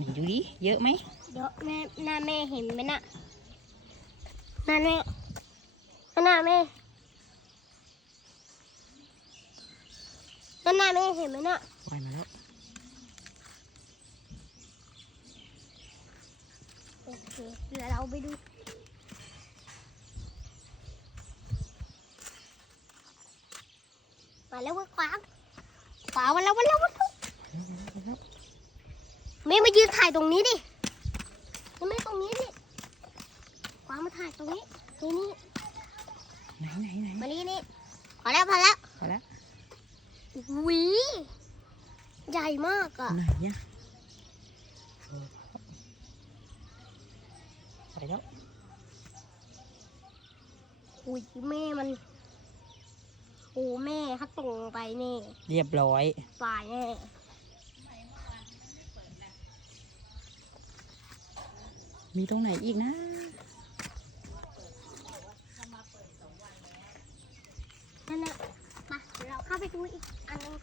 ไหนดูดิ เยอะไหมเดี๋ยวแม่หน้าแม่เห็นไหมน่ะหน้าแม่หน้าแม่หน้าแม่เห็นไหมน่ะว่ายมาแล้วโอเคเดี๋ยวเราไปดูมาแล้วเว้ยขวางขวางมาแล้วมาแล้วมาแล้ว ไม่มายืนถ่ายตรงนี้ดิไม่ตรงนี้ดิขวางมาถ่ายตรงนี้นี่นี่ไหนไหนไหนมานี่นี่พอแล้วพอแล้วพอแล้วหวีใหญ่มากอะไหนเนี่ยโอ้ไปแล้วอุ้ยแม่มันโอ้แม่ถ้าตรงไปนี่ เรียบร้อยตายแน่ มีตรงไหนอีกนะนั่นแหละมาเดี๋ยวเราเข้าไปดูอีกอันหนึง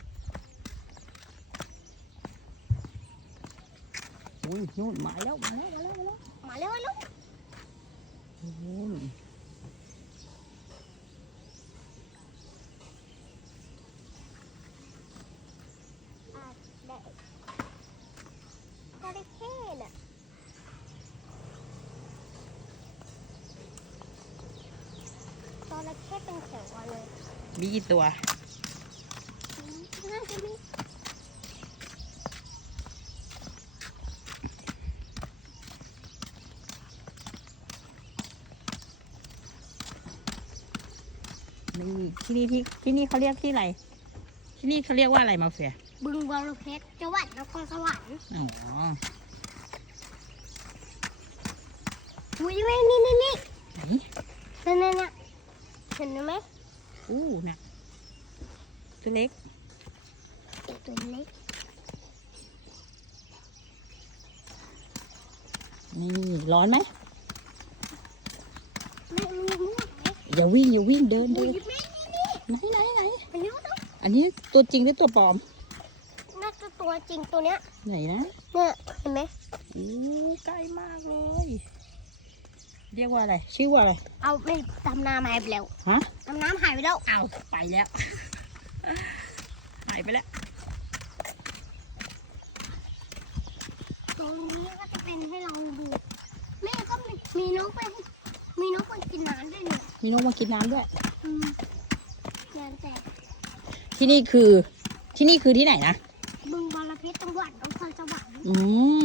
อุ้ยนู่นมาแล้ว มาแล้ว มาแล้ว มาแล้ว มาเร็วมาเร็วนู่น อะได้จระเข้น่ะจ ระเข้เป็นแถวมาเลยมีกี่ตัว น่าจะมีนี่ที่นี่ที่ที่นี่เขาเรียกที่อะไร ที่นี่เขาเรียกว่าอะไรมาเฟียบึงบอระเพ็ดจังหวัดนครสวรรค์อ๋ออุ้ยแม่นี่นี่นี่ไหน นั่นนั่นน่ะ เห็นไหมอู้น่ะตัวเล็กไอ้ตัวเล็ก นี่ร้อนไหมแม่มีมุกไหมอย่าวิ่งอย่าวิ่งเดินอุ้เดิยนแม่นี่นี่ไหนไหนไหนไปเร็วเร็วอันนี้ตัวจริงหรือตัวปลอม น่าจะตัวจริงตัวเนี้ย ไหนนะ เนี่ยเห็นไหมอู้ใกล้มากเลย เรียกว่าอะไร ชื่อว่าอะไร เอาไม่ดำน้ำหายไปแล้วฮะดำน้ำหายไปแล้ว เอาไปแล้ว หายไปแล้ว ตรงนี้ก็จะเป็นให้เราดู แม่ก็มีมีนกไปให้มีนกไปกินน้ำด้วยเนี่ยมีนกมากินน้ำด้วยอืมงานแต่ที่นี่คือ ที่นี่คือที่ไหนนะบึงบอระเพ็ดจังหวัดนครสวรรค์อื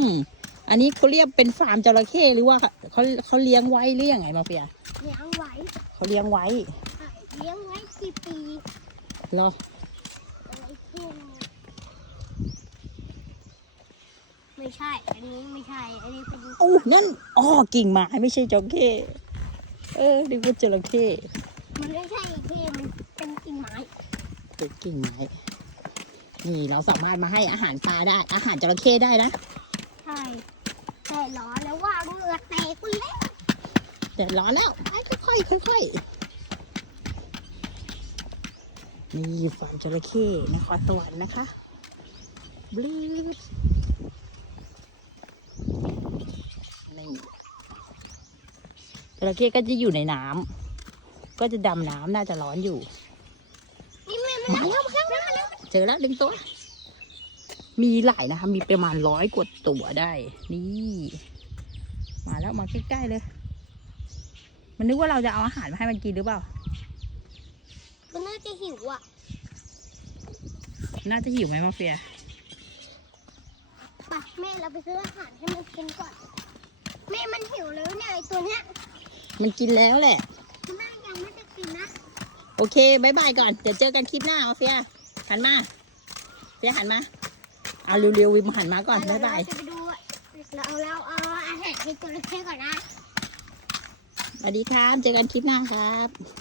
ม อันนี้เขาเรียกเป็นฟาร์มจระเข้หรือว่าเขาเขาเลี้ยงไว้หรือยังไงมาเฟียเลี้ยงไว้เขาเลี้ยงไว้อะเลี้ยงไว้กี่ปีเหรออะไรเท่นะไม่ใช่ อันนี้ไม่ใช่ อันนี้เป็นอู้นั่นอ๋อกิ่งไม้ไม่ใช่จระเข้เออนึกว่าจระเข้มันไม่ใช่เท่มันเป็นกิ่งไม้เป็นกิ่งไม้นี่เราสามารถมาให้อาหารปลาได้ อาหารจระเข้ได้นะ ใช่ แต่ร้อนแล้วว่าเหงือแตกคุณเล่นแต่ร้อนแล้วไปค่อยๆค่อยๆนี่ฟาร์มจระเข้นครสวรรค์นะคะบลืดนี่จระเข้ก็จะอยู่ในน้ำก็จะดำน้ำน่าจะร้อนอยู่นี่แม่มาแล้วมาแล้วมาแล้วเจอแล้วหนึ่งตัว มีหลายนะคะ มีประมาณร้อยกว่าตัวได้ นี่ มาแล้วมาใกล้ๆเลย มันนึกว่าเราจะเอาอาหารมาให้มันกินหรือเปล่า มันน่าจะหิวอะ น่าจะหิวไหมมาเฟียไปแม่เราไปซื้ออาหารให้มันกินก่อน แม่มันหิวแล้วเนี่ยไอตัวเนี้ย มันกินแล้วแหละแม่ยังไม่ได้กินนะ โอเคบายบายก่อน เดี๋ยวเจอกันคลิปหน้ามาเฟียหันมาเฟียหันมา เอาเร็วๆวิมหันมาก่อนบายบายเรจะไปดูอะเราเราเอาอาหารให้ตัวเล็กๆก่อนนะสวัสดีครับ เจอกันคลิปหน้าครับ